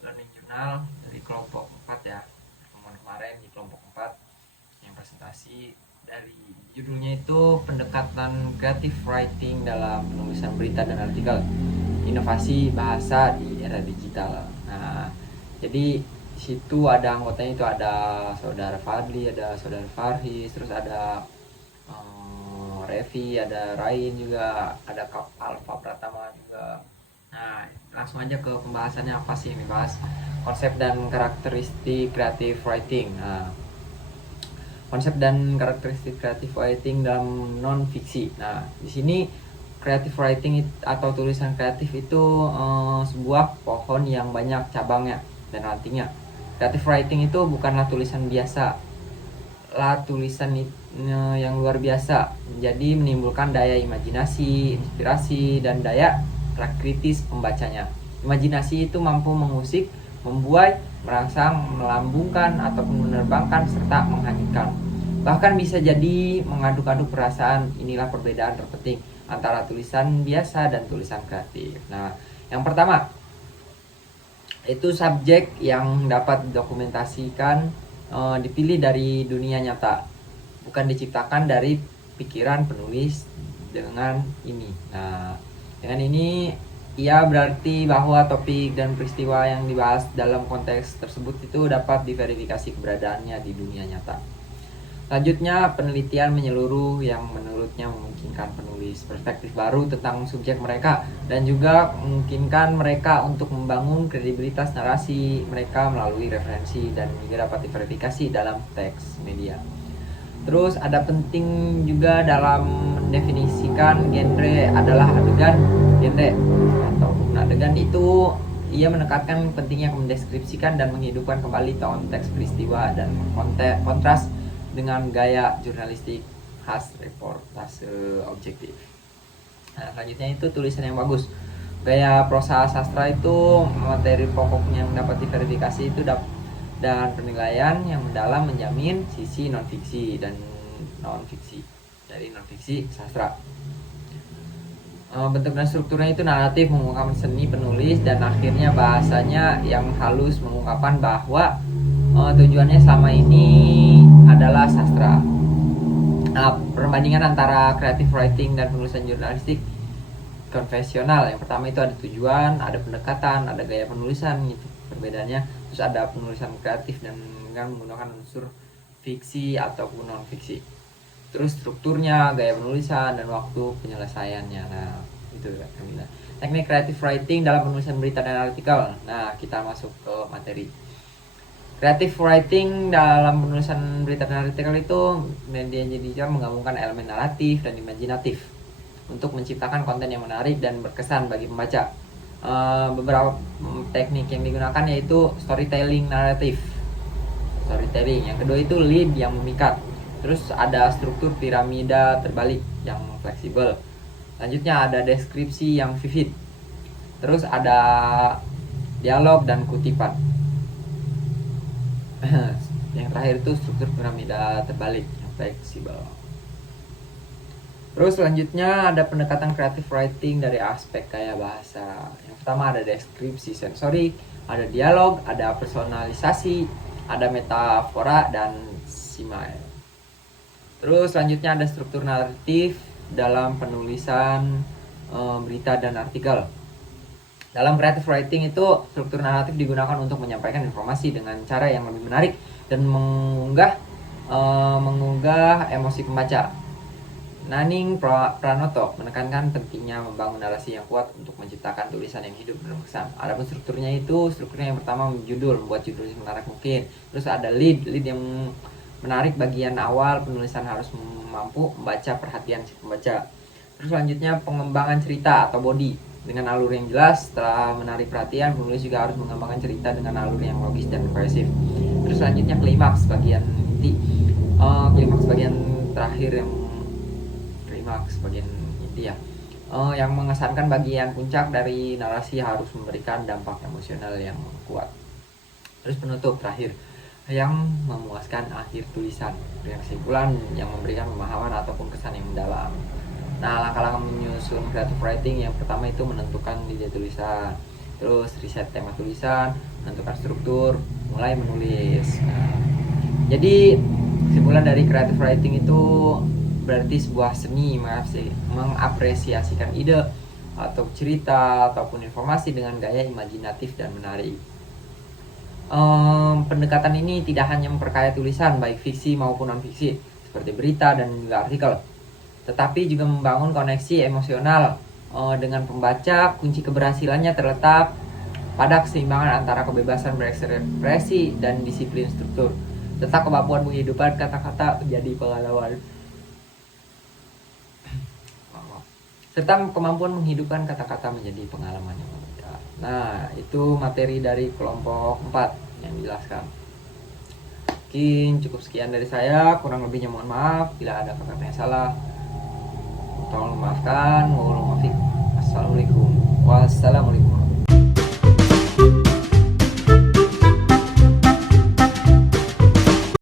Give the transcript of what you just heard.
learning journal dari kelompok 4 ya. Pertemuan kemarin di kelompok 4 yang presentasi dari judulnya itu pendekatan creative writing dalam penulisan berita dan artikel, inovasi bahasa di era digital. Nah, jadi di situ ada anggotanya, itu ada saudara Fadli, ada saudara Farhis, terus ada Revi, ada Rain juga, ada Kap Alfa Pratama juga. Nah, langsung aja ke pembahasannya. Apa sih yang dibahas? Konsep dan karakteristik creative writing. Nah, konsep dan karakteristik creative writing dalam non fiksi. Nah, di sini creative writing atau tulisan kreatif itu sebuah pohon yang banyak cabangnya dan rantingnya. Creative writing itu bukanlah tulisan biasa, lah tulisan yang luar biasa, jadi menimbulkan daya imajinasi, inspirasi, dan daya kritis pembacanya. Imajinasi itu mampu mengusik, membuai, merangsang, melambungkan, ataupun menerbangkan, serta menghanyutkan. Bahkan bisa jadi mengaduk-aduk perasaan. Inilah perbedaan terpenting antara tulisan biasa dan tulisan kreatif. Nah, yang pertama itu subjek yang dapat didokumentasikan, dipilih dari dunia nyata, bukan diciptakan dari pikiran penulis dengan ini. Nah, dengan ini ia berarti bahwa topik dan peristiwa yang dibahas dalam konteks tersebut itu dapat diverifikasi keberadaannya di dunia nyata. Selanjutnya, penelitian menyeluruh yang menurutnya memungkinkan penulis perspektif baru tentang subjek mereka dan juga memungkinkan mereka untuk membangun kredibilitas narasi mereka melalui referensi dan juga dapat diverifikasi dalam teks media. Terus ada penting juga dalam mendefinisikan genre adalah adegan. Genre atau adegan itu ia menekankan pentingnya mendeskripsikan dan menghidupkan kembali konteks peristiwa dan kontras dengan gaya jurnalistik khas reportase objektif. Nah, selanjutnya itu tulisan yang bagus. Gaya prosa sastra itu materi pokoknya yang dapat diverifikasi itu dan penilaian yang mendalam menjamin sisi non-fiksi dan non-fiksi dari non-fiksi sastra. Bentuk dan strukturnya itu naratif, mengungkapkan seni penulis, dan akhirnya bahasanya yang halus mengungkapkan bahwa tujuannya selama ini adalah sastra. Nah, perbandingan antara creative writing dan penulisan jurnalistik konvensional, yang pertama itu ada tujuan, ada pendekatan, ada gaya penulisan, gitu perbedaannya. Terus ada penulisan kreatif dan menggunakan unsur fiksi ataupun non fiksi. Terus strukturnya, gaya penulisan, dan waktu penyelesaiannya. Nah, itu Kamila. Teknik creative writing dalam penulisan berita dan artikel. Nah, kita masuk ke materi. Creative writing dalam penulisan berita dan artikel itu media digital menggabungkan elemen naratif dan imajinatif untuk menciptakan konten yang menarik dan berkesan bagi pembaca. Beberapa teknik yang digunakan yaitu storytelling naratif, storytelling. Yang kedua itu lead yang memikat. Terus ada struktur piramida terbalik yang fleksibel. Selanjutnya ada deskripsi yang vivid. Terus ada dialog dan kutipan. Yang terakhir itu struktur piramida terbalik yang fleksibel. Terus selanjutnya ada pendekatan creative writing dari aspek gaya bahasa. Yang pertama ada deskripsi sensorik, ada dialog, ada personalisasi, ada metafora, dan simile. Terus selanjutnya ada struktur naratif dalam penulisan berita dan artikel. Dalam creative writing itu struktur naratif digunakan untuk menyampaikan informasi dengan cara yang lebih menarik dan mengunggah emosi pembaca. Naning Pranoto menekankan pentingnya membangun narasi yang kuat untuk menciptakan tulisan yang hidup dan berkesan. Adapun strukturnya yang pertama judul, membuat judul yang menarik mungkin. Terus ada lead yang menarik. Bagian awal penulisan harus mampu membaca perhatian si pembaca. Terus selanjutnya pengembangan cerita atau body dengan alur yang jelas. Setelah menarik perhatian, penulis juga harus mengembangkan cerita dengan alur yang logis dan kohesif. Terus selanjutnya klimaks, bagian inti. Klimaks bagian terakhir yang bagian inti ya, yang mengesankan bagian puncak dari narasi harus memberikan dampak emosional yang kuat. Terus penutup terakhir yang memuaskan akhir tulisan dengan kesimpulan yang memberikan pemahaman ataupun kesan yang mendalam. Nah, langkah-langkah menyusun creative writing yang pertama itu menentukan ide tulisan. terus riset tema tulisan, menentukan struktur, mulai menulis. Nah, jadi kesimpulan dari creative writing itu berarti sebuah seni mengapresiasikan ide atau cerita ataupun informasi dengan gaya imajinatif dan menarik. Pendekatan ini tidak hanya memperkaya tulisan baik fiksi maupun non-fiksi seperti berita dan juga artikel, tetapi juga membangun koneksi emosional dengan pembaca. Kunci keberhasilannya terletak pada keseimbangan antara kebebasan berekspresi dan disiplin struktur, serta kemampuan menghidupkan kata-kata menjadi pengalaman. Nah, itu materi dari kelompok 4 yang dijelaskan. Mungkin cukup sekian dari saya, kurang lebihnya mohon maaf bila ada kata-kata yang salah. Tolong maafkan. Wassalamualaikum warahmatullahi wabarakatuh.